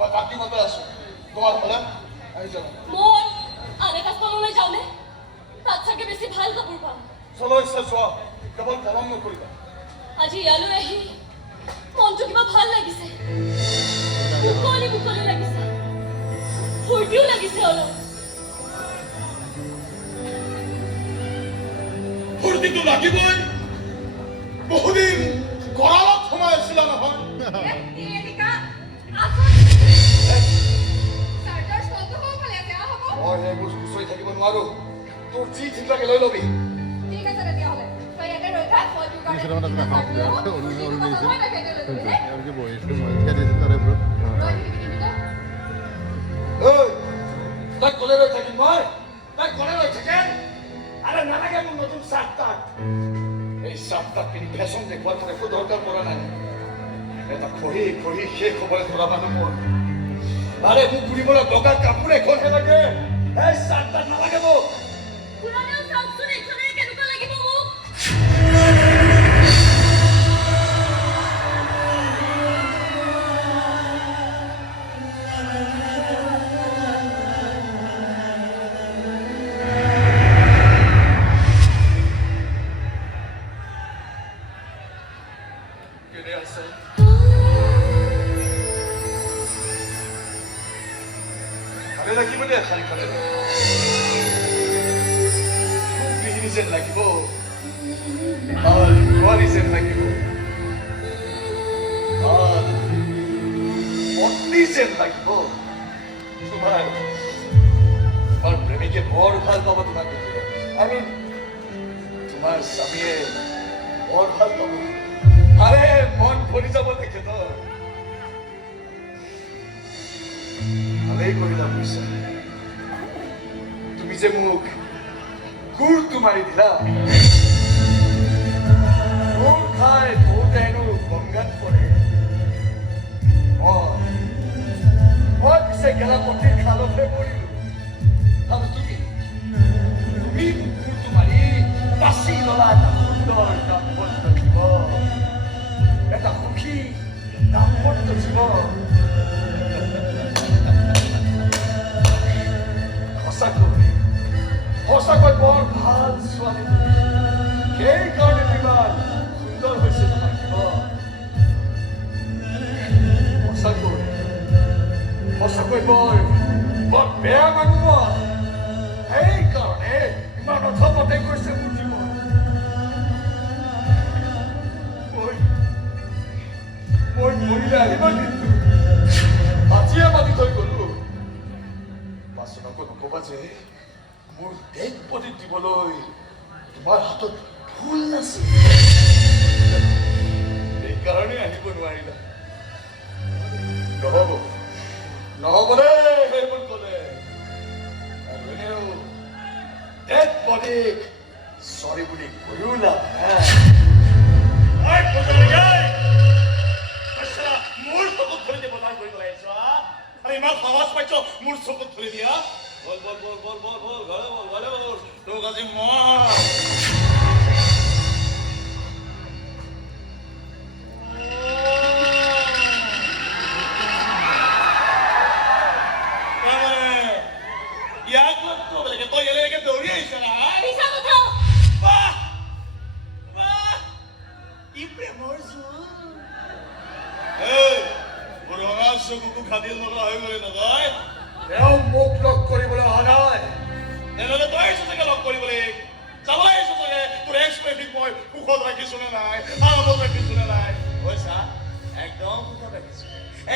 মই কাটি মতে আছো তোমাৰ ফালে আহি যাবা মই আন এটা স্থললৈ যাওঁনে তাত চাগে বেছি ভাল কাপোৰ পাম চলো ইচ্ছা চোৱা কেৱল পলম নকৰিবা আজি ইয়ালৈ আহি মনটো কিবা ভাল লাগিছে মুকলি মুকলি লাগিছে ফূৰ্তিও লাগিছে অলপ ফূৰ্তিটো লাগিবই বহুদিন গড়ালত সোমাই আছিলা নহয় মই সেইবোৰ গুচি থাকিব নোৱাৰো তোৰ যি ঠিক লাগে লৈ ল'বি তাই কলে ৰৈ থাকিম মই তাই কলে ৰৈ থাকিম আৰে নালাগে মোৰ নতুন চাৰ্ট তাক এই চাৰ্ট তাক পিন্ধি ফেশ্বন দেখুৱাৰ মোৰ একো দৰকাৰ পৰা নাই এটা খহি খহি শেষ হ'বলৈ ধৰা মানুহ মোৰ আৰে মোক ঘূৰিবলৈ বগা কাপোৰ এখনহে লাগে এই চাৰ্ট তাক নালাগে মোক পুৰণাও চাওকচোন এইখনে কেনেকুৱা লাগিব মোক লাগিব আর ওয়ারিসের লাগিব আর অত্রিসের লাগিব তোমার তোমার প্রেমিকে বড় ভাল পাবো তোমাকে আমি তোমার স্বামীয়ে বড় ভাল পাবো আরে মন ভরি যাব দেখে তো ভালেই করিলা বুঝছা তুমি যে মুখ কুর্তু মারি দিলা মুখ খায় বহুত এনো গঙ্গাত পড়ে মই পিছে গেলা পথিৰ খালতে পৰিলো আৰু তুমি কুৰ্তু মাৰি বাচি ললা এটা সুন্দৰ দাম্পত্য জীৱন এটা সুখী দাম্পত্য জীৱন সঁচাকৈ বৰ ভাল ছোৱালী সেইকাৰণে কিমান সুন্দৰ হৈছে তোমাৰ জীৱন সঁচাকৈ বৰ বেয়া মানুহ সেইকাৰণে ইমান অথপতে গৈছে মোৰ জীৱন মই মৰিলে আহিব কিন্তু আজিয়ে মাতি থৈ গলো পাছত আকৌ নকবা যে মোৰ দেশ প্ৰতি দিবলৈ তোমাৰ হাতত ভুল নাছিল সেইকাৰণে আহিব নোৱাৰিলা নহব নহবলে সেইবোৰ কলে আৰু এনেও দেশ প্ৰতীক চৰি বুলি কৈও লাভ মোৰ চকুত ধৰি দিব নাই কৰিব আহিছ আৰু ইমান সহজ পাইছ মোৰ চকুত ধৰি দিয়া বল বল বল বল বল বল ঘরে বল ঘরে বল তোর কাছে খাদিল লগা হৈ গলে নহয় তেওঁ মোক লগ কৰিবলৈ অহা নাই তেনেহ'লে তই আহিছ চাগে লগ কৰিবলৈ যাব আহিছ চাগে তোৰ এক্সপ্ৰেটিভ মই সুখত ৰাখিছো নে নাই আৰামত ৰাখিছো নে নাই চা একদম সুখত ৰাখিছো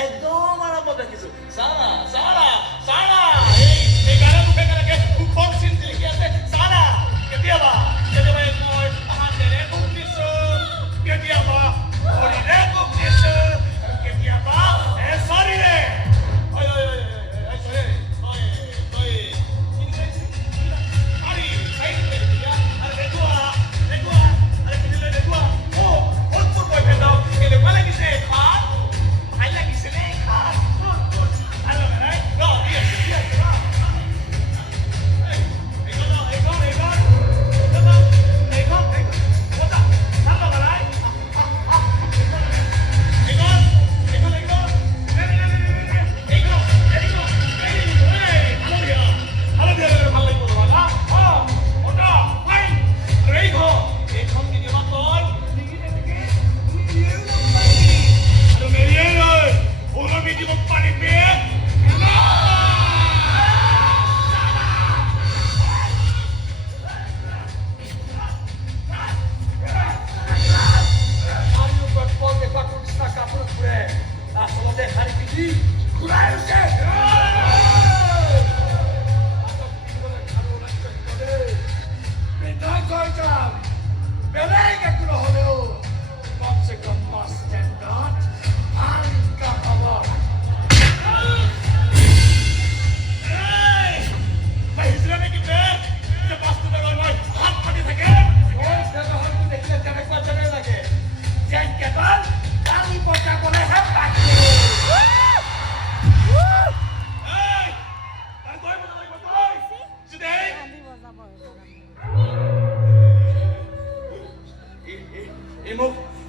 একদম আৰামত ৰাখিছো চাৰা চাৰা চাৰা এই গানে মুখে কেনেকে সুখৰ চিন্তি লিখি আছে চাৰা কেতিয়াবা মই হাতেৰে খুব দিছো কেতিয়াবা ভৰিৰে খুব দিছো কেতিয়াবা চৰিৰে কি মোক পাৰিবি আচলতে শাৰী পিঠি ঘূৰাই হৈছে বেলেগ একো নহ'লেও কমচে কম বাছ ষ্টেণ্ডত ভাল ইনকাম হ'ব আহিছিলে নেকি বে যে বাছটো বেগৰ মই হাত পাতি থাকে ব্যৱহাৰটো দেখিলে তেনেকুৱা যেনে লাগে যেন কেৱল গাড়ী পঠাবলৈহে বাকী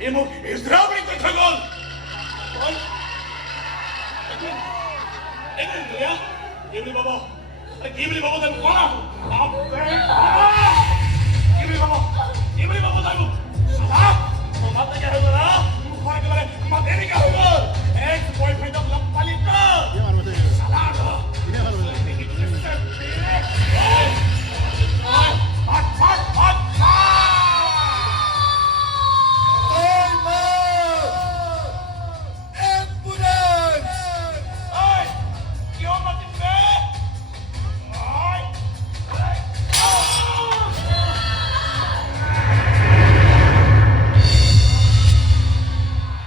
মোক ইজৰাইল বুলি কৈ থৈ গ'ল কি বুলি পাব কি বুলি পাব জানো কোৱা কি বুলি পাব জানো মাত নাইকিয়া হৈ গ'ল মুখৰ একেবাৰে মাত এনেকা হৈ গ'ল এক বয়ফ্ৰেণ্ডক